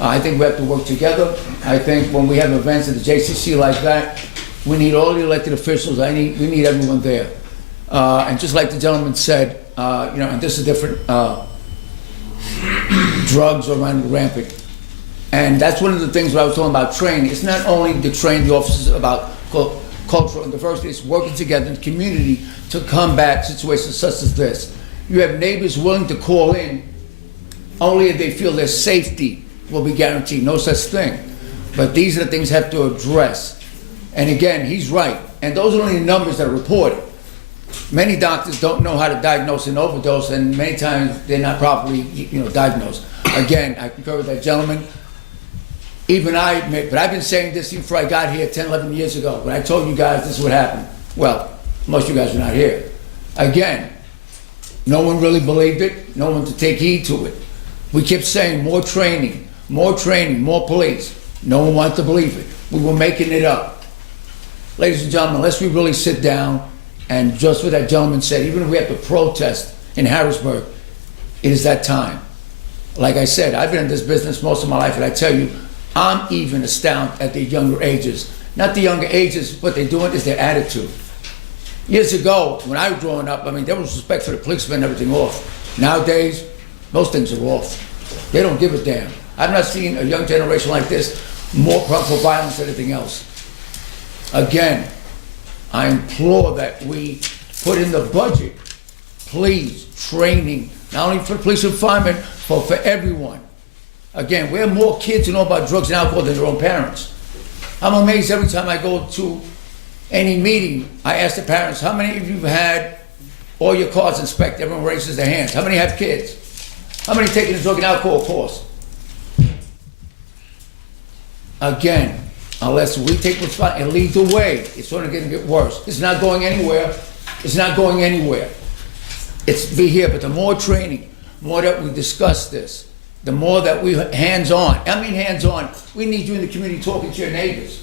I think we have to work together. I think when we have events at the JCC like that, we need all the elected officials. We need everyone there. And just like the gentleman said, and this is different, drugs are running rampant. And that's one of the things when I was talking about training. It's not only to train the officers about cultural and diversity, it's working together in the community to combat situations such as this. You have neighbors willing to call in only if they feel their safety will be guaranteed. No such thing. But these are the things have to address. And again, he's right. And those are only the numbers that are reported. Many doctors don't know how to diagnose an overdose, and many times they're not properly, diagnosed. Again, I concur with that gentleman. Even I admit, but I've been saying this even before I got here 10, 11 years ago, when I told you guys this would happen. Well, most of you guys were not here. Again, no one really believed it, no one to take heed to it. We kept saying more training, more police. No one wanted to believe it. We were making it up. Ladies and gentlemen, unless we really sit down and just what that gentleman said, even if we have to protest in Harrisburg, it is that time. Like I said, I've been in this business most of my life, and I tell you, I'm even astounded at the younger ages. Not the younger ages, what they're doing is their attitude. Years ago, when I was growing up, there was respect for the policemen and everything off. Nowadays, most things are off. They don't give a damn. I've not seen a young generation like this more prone for violence than anything else. Again, I implore that we put in the budget, please, training, not only for police and firemen, but for everyone. Again, we have more kids who know about drugs and alcohol than their own parents. I'm amazed every time I go to any meeting, I ask the parents, how many of you have had all your cars inspected? Everyone raises their hands. How many have kids? How many taking a drug and alcohol course? Again, unless we take responsibility and lead the way, it's only going to get worse. It's not going anywhere. It's not going anywhere. It's be here, but the more training, more that we discuss this, the more that we hands-on. I mean hands-on. We need you in the community talking to your neighbors.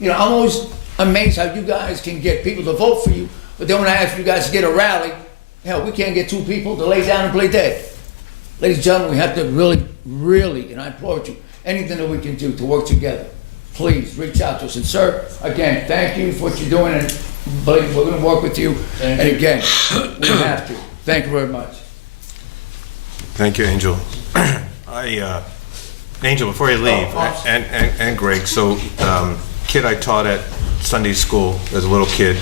You know, I'm always amazed how you guys can get people to vote for you, but then when I ask you guys to get a rally, hell, we can't get two people to lay down and play dead. Ladies and gentlemen, we have to really, and I applaud you, anything that we can do to work together, please reach out to us. And sir, again, thank you for what you're doing, and believe we're going to work with you. And again, we have to. Thank you very much. Thank you, Angel. Angel, before you leave, and Greg, so kid I taught at Sunday school as a little kid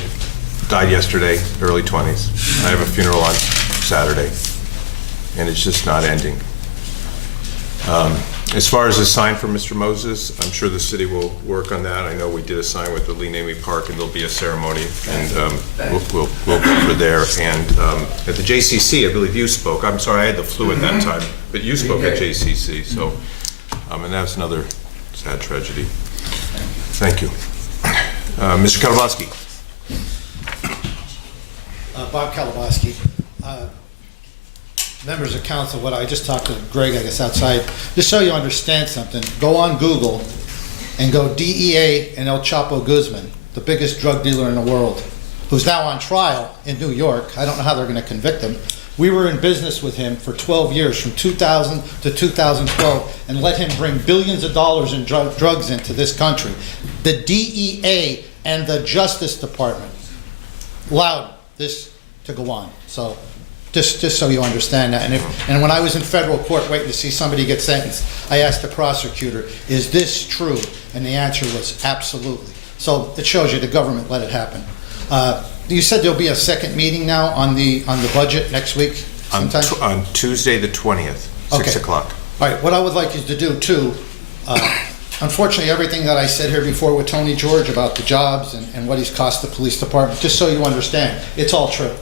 died yesterday, early 20s. I have a funeral on Saturday, and it's just not ending. As far as a sign for Mr. Moses, I'm sure the city will work on that. I know we did a sign with the Lee Namey Park, and there'll be a ceremony, and we'll go over there. And at the JCC, I believe you spoke. I'm sorry, I had the flu at that time, but you spoke at JCC. So, and that's another sad tragedy. Thank you, Mr. Kalabowski. Bob Kalabowski. Members of council, what I just talked to Greg, I guess, outside, just so you understand something, go on Google and go DEA and El Chapo Guzman, the biggest drug dealer in the world, who's now on trial in New York. I don't know how they're going to convict him. We were in business with him for 12 years, from 2000 to 2012, and let him bring billions of dollars in drugs into this country. The DEA and the Justice Department allowed this to go on. So just so you understand that. And when I was in federal court waiting to see somebody get sentenced, I asked the prosecutor, is this true? And the answer was absolutely. So it shows you the government let it happen. You said there'll be a second meeting now on the budget next week sometime? On Tuesday the 20th, 6 o'clock. All right, what I would like you to do too, unfortunately everything that I said here before with Tony George about the jobs and what he's cost the police department, just so you understand, it's all true.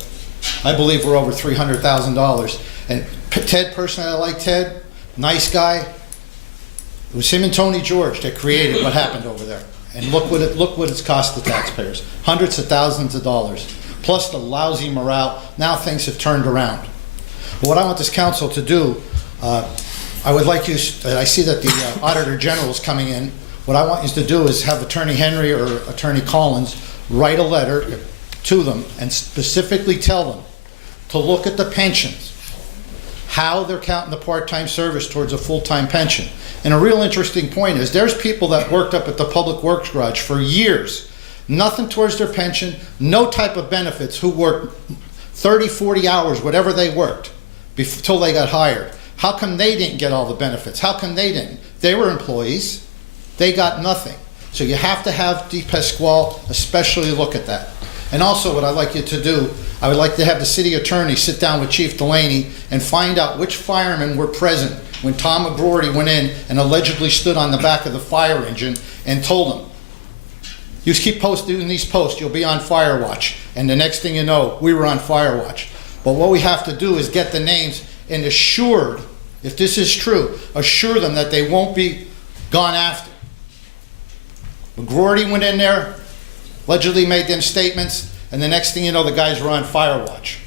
I believe we're over $300,000. And Ted, personally, I like Ted, nice guy. It was him and Tony George that created what happened over there. And look what it's cost the taxpayers. Hundreds of thousands of dollars. Plus the lousy morale. Now things have turned around. But what I want this council to do, I would like you, I see that the Auditor General is coming in. What I want you to do is have Attorney Henry or Attorney Collins write a letter to them and specifically tell them to look at the pensions, how they're counting the part-time service towards a full-time pension. And a real interesting point is there's people that worked up at the Public Works Garage for years, nothing towards their pension, no type of benefits, who worked 30, 40 hours, whatever they worked, until they got hired. How come they didn't get all the benefits? How come they didn't? They were employees. They got nothing. So you have to have DePasquale especially look at that. And also what I'd like you to do, I would like to have the city attorney sit down with Chief Delaney and find out which firemen were present when Tom McGroarty went in and allegedly stood on the back of the fire engine and told them, you keep doing these posts, you'll be on fire watch. And the next thing you know, we were on fire watch. But what we have to do is get the names and assured, if this is true, assure them that they won't be gone after. McGroarty went in there, allegedly made them statements, and the next thing you know, the guys were on fire watch.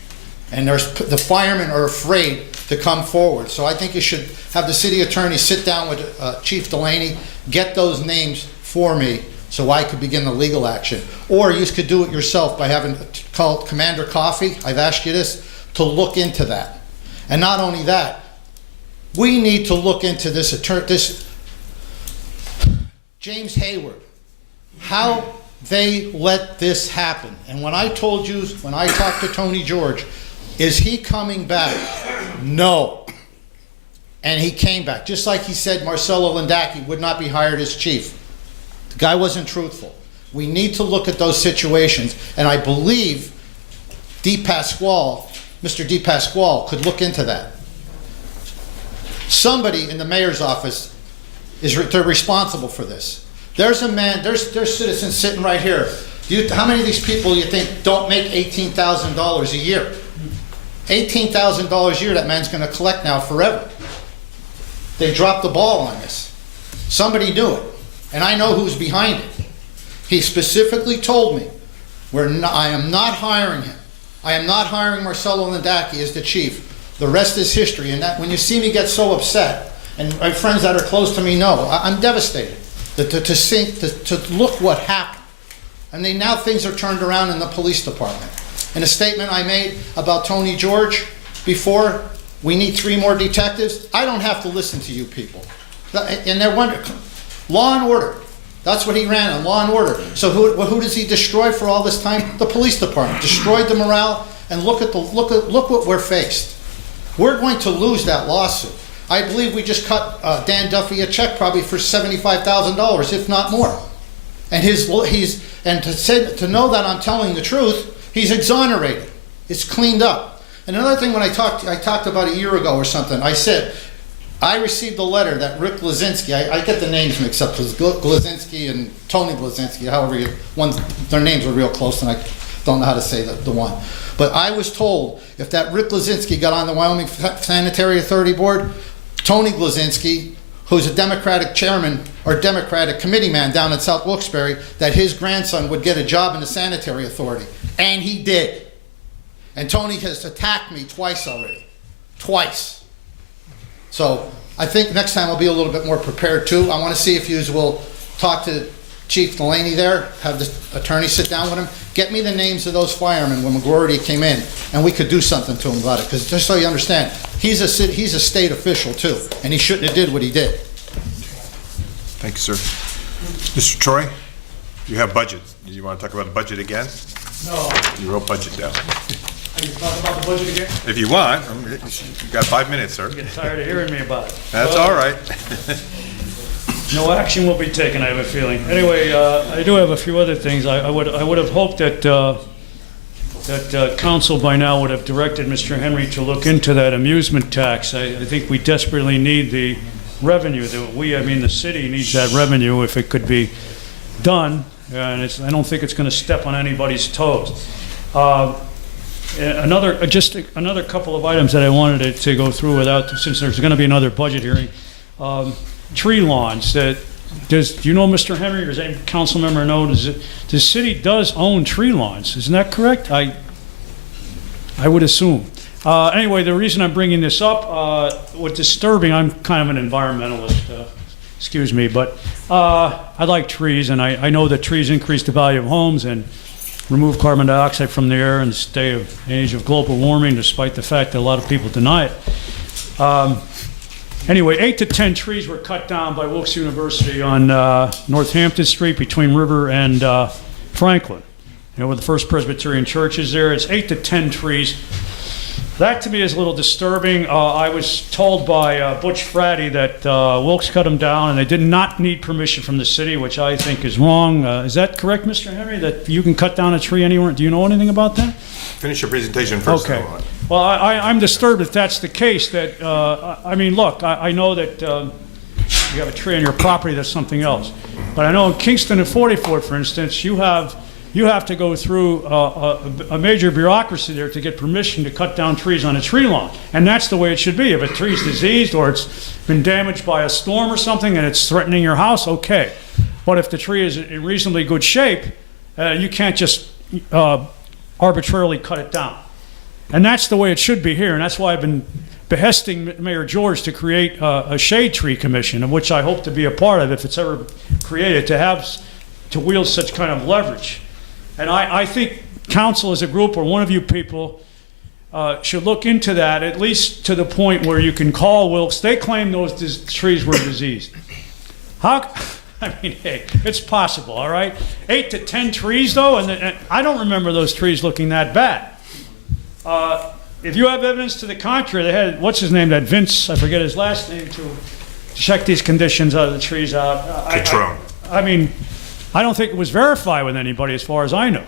And the firemen are afraid to come forward. So I think you should have the city attorney sit down with Chief Delaney, get those names for me so I could begin the legal action. Or you could do it yourself by having called Commander Coffey, I've asked you this, to look into that. And not only that, we need to look into this James Hayward, how they let this happen. And when I told you, when I talked to Tony George, is he coming back? No. And he came back. Just like he said Marcello Lindacki would not be hired as chief. The guy wasn't truthful. We need to look at those situations. And I believe Mr. DePasquale could look into that. Somebody in the mayor's office they're responsible for this. There's a man, there's citizens sitting right here. How many of these people you think don't make $18,000 a year? $18,000 a year that man's gonna collect now forever. They dropped the ball on this. Somebody knew it, and I know who's behind it. He specifically told me, I am not hiring him. I am not hiring Marcelo Landacki as the chief. The rest is history, and that when you see me get so upset, and my friends that are close to me know, I'm devastated to look what happened. I mean, now things are turned around in the police department. In a statement I made about Tony George before, we need 3 more detectives. I don't have to listen to you people. And they're wondering, law and order. That's what he ran on, law and order. So who does he destroy for all this time? The police department. Destroyed the morale, and look what we're faced. We're going to lose that lawsuit. I believe we just cut Dan Duffy a check probably for $75,000, if not more. And to know that I'm telling the truth, he's exonerated. It's cleaned up. And another thing, when I talked about a year ago or something, I said, I received a letter that Rick Glazinski, I get the names mixed up, because Glazinski and Tony Glazinski, their names are real close, and I don't know how to say the one. But I was told if that Rick Glazinski got on the Wyoming Sanitary Authority Board, Tony Glazinski, who's a Democratic chairman or Democratic committee man down in South Wilkes-Barre, that his grandson would get a job in the Sanitary Authority. And he did. And Tony has attacked me twice already. Twice. So I think next time I'll be a little bit more prepared too. I want to see if you will talk to Chief Delaney there, have the attorney sit down with him, get me the names of those firemen when McGroarty came in, and we could do something to him about it. Because just so you understand, he's a state official too, and he shouldn't have did what he did. Thank you, sir. Mr. Troy, you have budget. Do you want to talk about the budget again? No. You wrote budget down. I can talk about the budget again? If you want, you've got 5 minutes, sir. You get tired of hearing me about it. That's all right. No action will be taken, I have a feeling. Anyway, I do have a few other things. I would have hoped that council by now would have directed Mr. Henry to look into that amusement tax. I think we desperately need the revenue. The city needs that revenue if it could be done. And I don't think it's going to step on anybody's toes. Another couple of items that I wanted to go through since there's going to be another budget hearing. Tree lawns. Do you know, Mr. Henry, or does any council member know, the city does own tree lawns? Isn't that correct? I would assume. Anyway, the reason I'm bringing this up, what's disturbing, I'm kind of an environmentalist, excuse me, but I like trees, and I know that trees increase the value of homes and remove carbon dioxide from the air in the age of global warming, despite the fact that a lot of people deny it. Anyway, 8 to 10 trees were cut down by Wilkes University on Northampton Street between River and Franklin. Where the First Presbyterian Church is there. It's 8 to 10 trees. That to me is a little disturbing. I was told by Butch Fratty that Wilkes cut them down and they did not need permission from the city, which I think is wrong. Is that correct, Mr. Henry, that you can cut down a tree anywhere? Do you know anything about that? Finish your presentation first. Okay. Well, I'm disturbed if that's the case. Look, I know that you have a tree on your property, that's something else. But I know in Kingston and 44th, for instance, you have to go through a major bureaucracy there to get permission to cut down trees on a tree lawn. And that's the way it should be. If a tree's diseased or it's been damaged by a storm or something and it's threatening your house, okay. But if the tree is in reasonably good shape, you can't just arbitrarily cut it down. And that's the way it should be here, and that's why I've been behesting Mayor George to create a shade tree commission, of which I hope to be a part of if it's ever created, to wield such kind of leverage. And I think council as a group, or one of you people, should look into that, at least to the point where you can call Wilkes. They claim those trees were diseased. Hey, it's possible, all right? 8 to 10 trees, though, and I don't remember those trees looking that bad. If you have evidence to the contrary, they had, what's his name, that Vince, I forget his last name, to check these conditions of the trees out. I don't think it was verified with anybody as far as I know.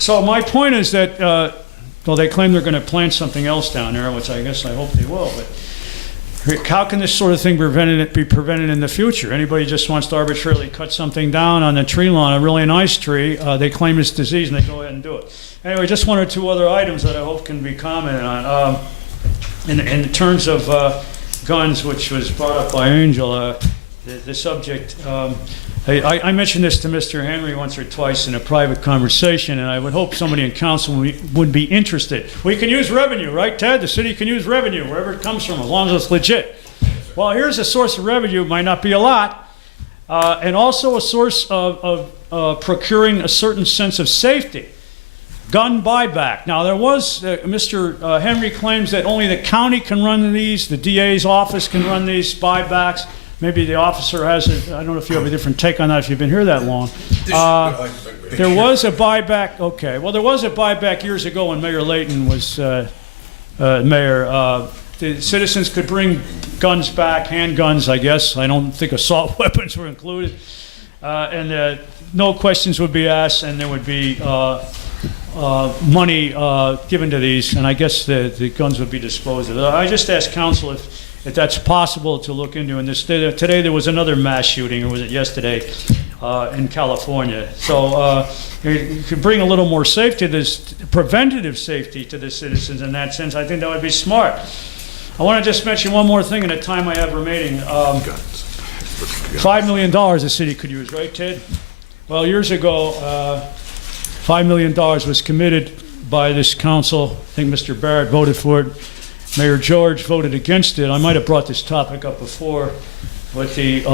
So my point is that though they claim they're going to plant something else down there, which I guess I hope they will. But how can this sort of thing be prevented in the future? Anybody just wants to arbitrarily cut something down on the tree lawn, a really nice tree, they claim it's disease and they go ahead and do it. Anyway, just one or two other items that I hope can be commented on. In terms of guns, which was brought up by Angel, the subject, I mentioned this to Mr. Henry once or twice in a private conversation, and I would hope somebody in council would be interested. We can use revenue, right, Ted? The city can use revenue wherever it comes from, as long as it's legit. Well, here's a source of revenue. It might not be a lot, and also a source of procuring a certain sense of safety. Gun buyback. Now, there was, Mr. Henry claims that only the county can run these, the DA's office can run these buybacks. Maybe the officer has I don't know if you have a different take on that if you've been here that long. There was a buyback, okay. Well, there was a buyback years ago when Mayor Layton was mayor. The citizens could bring guns back, handguns, I guess. I don't think assault weapons were included. And no questions would be asked, and there would be money given to these, and I guess the guns would be disposed of. I just asked council if that's possible to look into. And today there was another mass shooting, or was it yesterday, in California. So you could bring a little more safety, this preventative safety to the citizens in that sense. I think that would be smart. I want to just mention one more thing in the time I have remaining. $5 million the city could use, right, Ted? Well, years ago, $5 million was committed by this council. I think Mr. Barrett voted for it. Mayor George voted against it. I might have brought this topic up before with the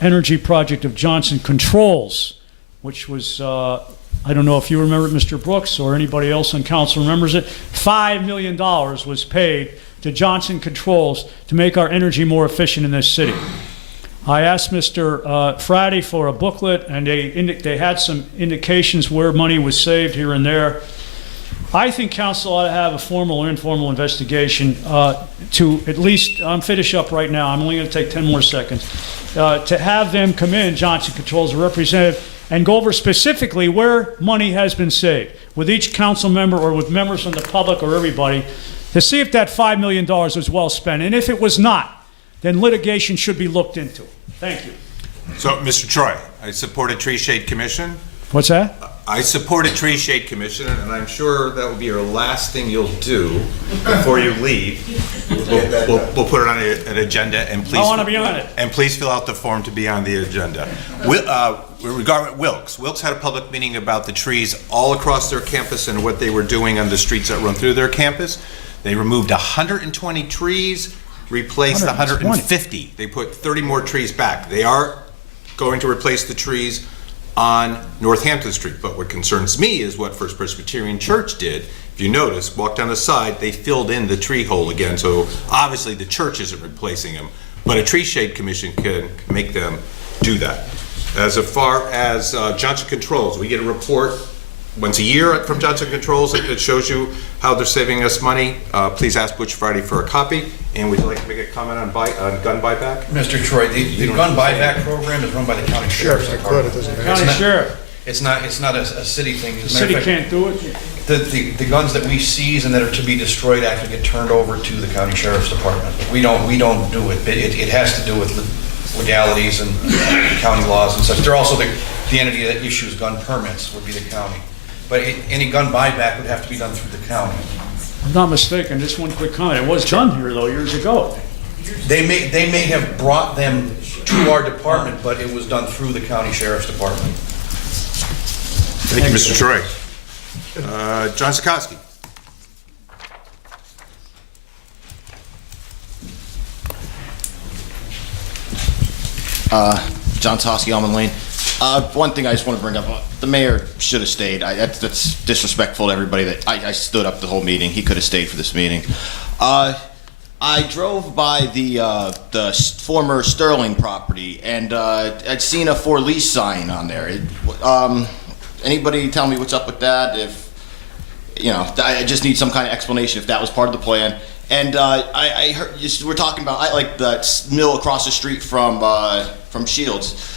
energy project of Johnson Controls, which was, I don't know if you remember it, Mr. Brooks, or anybody else on council remembers it. $5 million was paid to Johnson Controls to make our energy more efficient in this city. I asked Mr. Frady for a booklet, and they had some indications where money was saved here and there. I think council ought to have a formal or informal investigation to at least, I'm finish up right now, I'm only going to take 10 more seconds, to have them come in, Johnson Controls, a representative, and go over specifically where money has been saved with each council member or with members from the public or everybody to see if that $5 million was well spent. And if it was not, then litigation should be looked into. Thank you. So, Mr. Troy, I support a tree shade commission. What's that? I support a tree shade commission, and I'm sure that will be your last thing you'll do before you leave. We'll put it on an agenda, and please. I want to be on it. And please fill out the form to be on the agenda. Regarding Wilkes had a public meeting about the trees all across their campus and what they were doing on the streets that run through their campus. They removed 120 trees, replaced 150. They put 30 more trees back. They are going to replace the trees on Northampton Street, but what concerns me is what First Presbyterian Church did. If you notice, walk down the side, they filled in the tree hole again, so obviously the church isn't replacing them, but a tree shade commission can make them do that. As far as Johnson Controls, we get a report once a year from Johnson Controls that shows you how they're saving us money. Please ask Butch Friday for a copy. And would you like to make a comment on gun buyback? Mr. Troy, the gun buyback program is run by the county sheriff's department. County sheriff. It's not a city thing. The city can't do it? The guns that we seize and that are to be destroyed actually get turned over to the county sheriff's department. We don't do it. It has to do with legalities and county laws and such. They're also the entity that issues gun permits would be the county. But any gun buyback would have to be done through the county. I'm not mistaken, just one quick comment. It was done here, though, years ago. They may have brought them to our department, but it was done through the county sheriff's department. Thank you, Mr. Troy. John Sikorsky. John Tosky, Almond Lane. One thing I just want to bring up, the mayor should have stayed. That's disrespectful to everybody that I stood up the whole meeting. He could have stayed for this meeting. I drove by the former Sterling property, and I'd seen a for lease sign on there. Anybody tell me what's up with that? If I just need some kind of explanation if that was part of the plan. And I heard we're talking about like the mill across the street from Shields.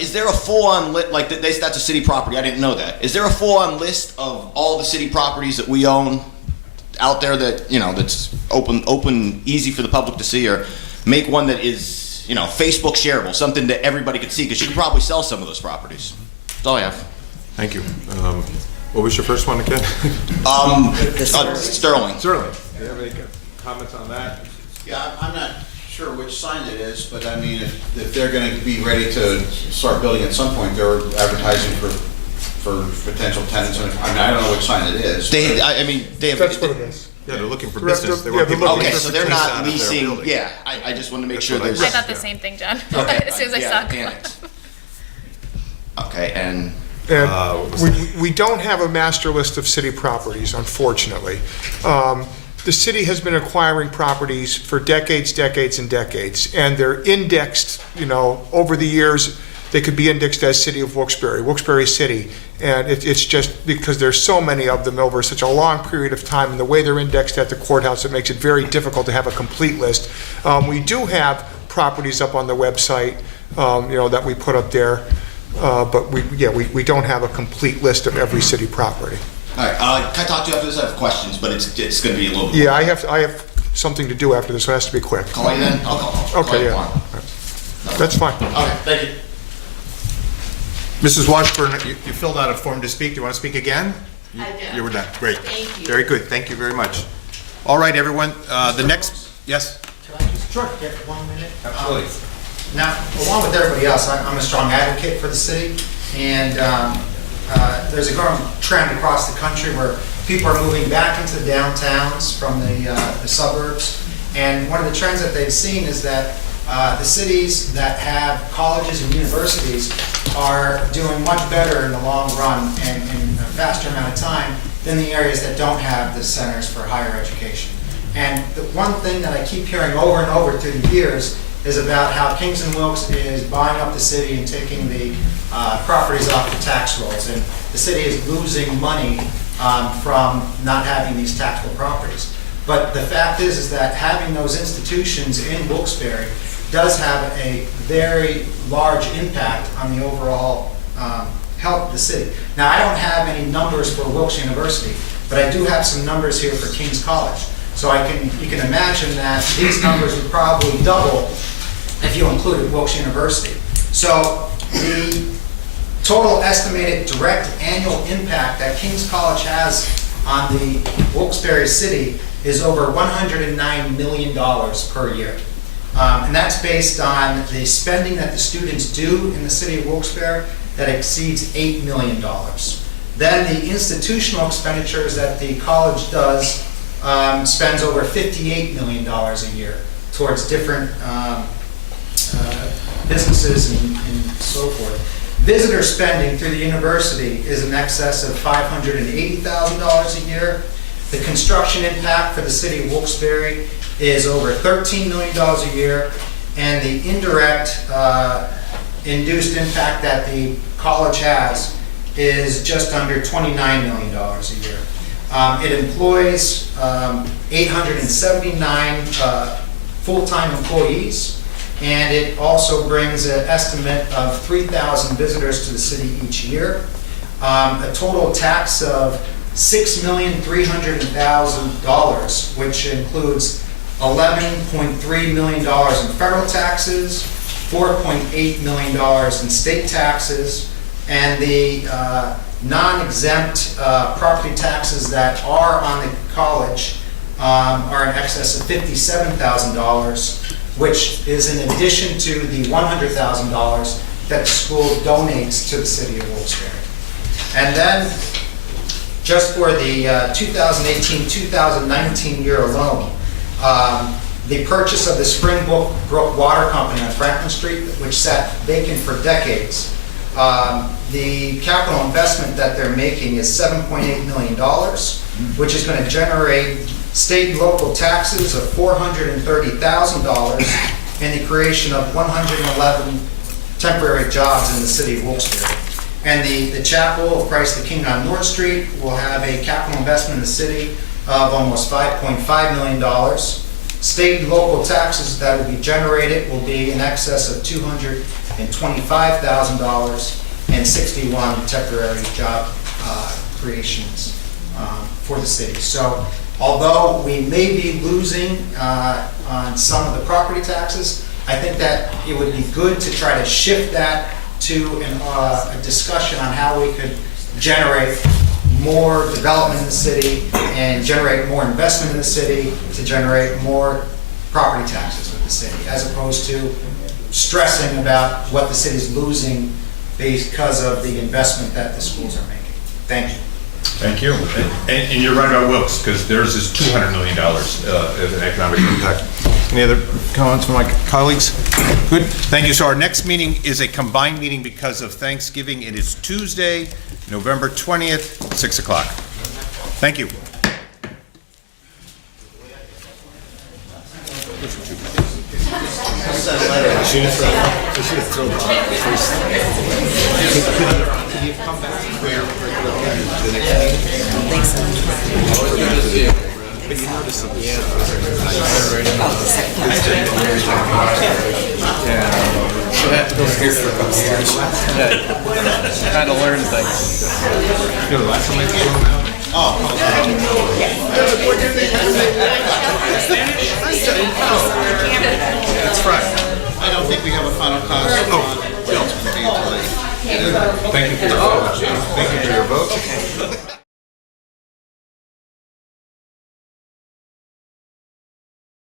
Is there a full-on list, like that's a city property, I didn't know that. Is there a full-on list of all the city properties that we own out there that, you know, that's open, easy for the public to see, or make one that is, you know, Facebook shareable, something that everybody could see, because you could probably sell some of those properties. That's all I have. Thank you. What was your first one again? Sterling. Sterling. Do you have any comments on that? Yeah, I'm not sure which sign it is, but I mean, if they're gonna be ready to start building at some point, they're advertising for potential tenants, and I mean, I don't know which sign it is. They but- have. That's what it is. Yeah, they're looking for Yeah, business. They yeah, want they're people to Okay, put so they're things not out of their leasing, building. yeah, I just wanted to make sure what I there's. I thought the same thing, John, Okay. as soon as I Yeah, saw it. annex. Okay, and. And we don't have a master list of city properties, unfortunately. The city has been acquiring properties for decades, and they're indexed, you know, over the years. They could be indexed as City of Wilkes-Barre, Wilkes-Barre City. And it's just because there's so many of them over such a long period of time, and the way they're indexed at the courthouse, it makes it very difficult to have a complete list. We do have properties up on the website, you know, that we put up there. But we don't have a complete list of every city property. All right, can I talk to you after this? I have questions, but it's going to be a little bit. Yeah, I have something to do after this, so it has to be quick. Call you then? I'll call. Okay, yeah. That's fine. Okay, thank you. Mrs. Washburn, you filled out a form to speak. Do you want to speak again? I do. You were done. Great. Thank you. Very good. Thank you very much. All right, everyone. The next, yes? Can I just get 1 minute? Absolutely. Now, along with everybody else, I'm a strong advocate for the city, and there's a growing trend across the country where people are moving back into the downtowns from the suburbs. And one of the trends that they've seen is that the cities that have colleges and universities are doing much better in the long run and in a faster amount of time than the areas that don't have the centers for higher education. And the one thing that I keep hearing over and over through the years is about how Kings and Wilkes is buying up the city and taking the properties off the tax rolls. And the city is losing money from not having these taxable properties. But the fact is that having those institutions in Wilkes-Barre does have a very large impact on the overall health of the city. Now, I don't have any numbers for Wilkes University, but I do have some numbers here for King's College. So you can imagine that these numbers would probably double if you included Wilkes University. So the total estimated direct annual impact that King's College has on the Wilkes-Barre city is over $109 million per year. And that's based on the spending that the students do in the city of Wilkes-Barre that exceeds $8 million. Then the institutional expenditures that the college does spends over $58 million a year towards different businesses and so forth. Visitor spending through the university is in excess of $580,000 a year. The construction impact for the city of Wilkes-Barre is over $13 million a year, and the indirect induced impact that the college has is just under $29 million a year. It employs 879 full-time employees, and it also brings an estimate of 3,000 visitors to the city each year. A total tax of $6,300,000, which includes $11.3 million in federal taxes, $4.8 million in state taxes, and the non-exempt property taxes that are on the college are in excess of $57,000, which is in addition to the $100,000 that the school donates to the city of Wilkes-Barre. And then, just for the 2018-2019 year alone, the purchase of the Springbrook Water Company on Franklin Street, which sat vacant for decades, the capital investment that they're making is $7.8 million, which is going to generate state and local taxes of $430,000 and the creation of 111 temporary jobs in the city of Wilkes-Barre. And the Chapel of Christ the King on North Street will have a capital investment in the city of almost $5.5 million. State and local taxes that will be generated will be in excess of $225,000 and 61 temporary job creations for the city. So although we may be losing on some of the property taxes, I think that it would be good to try to shift that to a discussion on how we could generate more development in the city and generate more investment in the city to generate more property taxes with the city, as opposed to stressing about what the city's losing because of the investment that the schools are making. Thank you. Thank you. And you're right about Wilkes, because theirs is $200 million of an economic impact. Any other comments from my colleagues? Good, thank you. So our next meeting is a combined meeting because of Thanksgiving. It is Tuesday, November 20th, 6 o'clock. Thank you. Kind of learn things. That's right. I don't think we have a final cost on the ultimate. Thank you for your vote. Thank you for your vote.